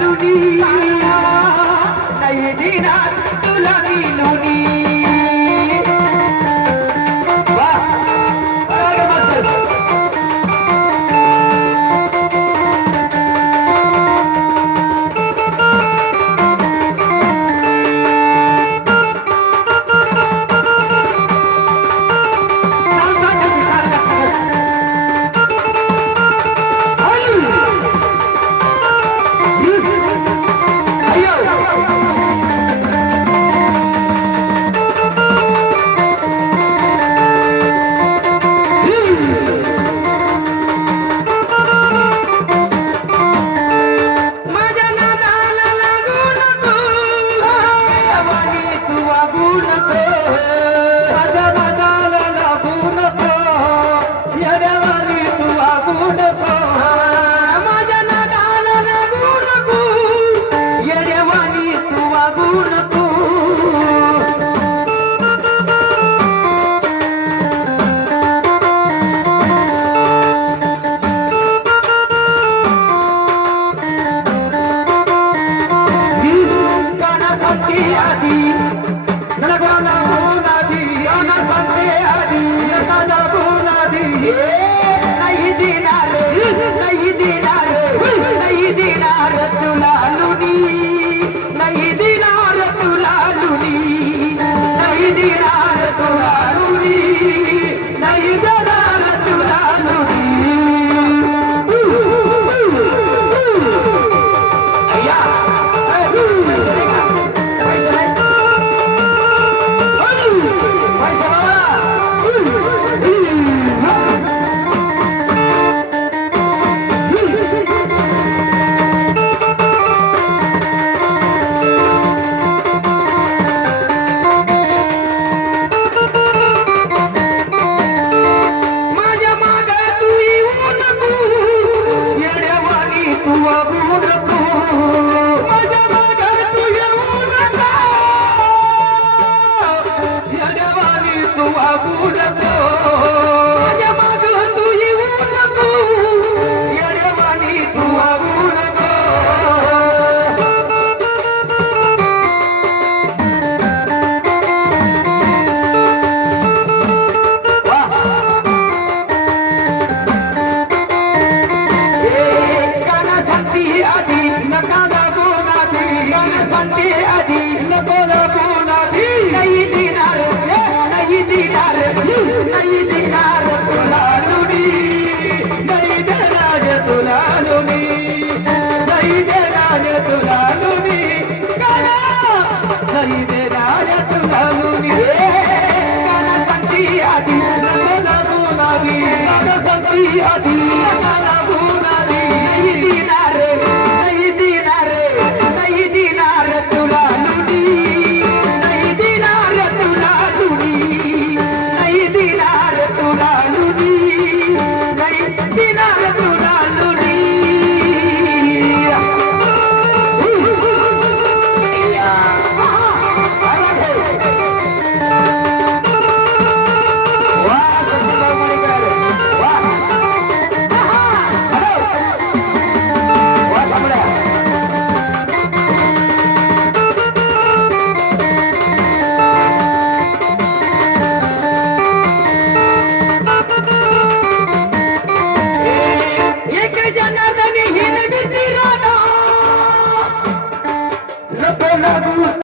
নুনি তাই দিনা তুলা নুনি ఇదే రాజు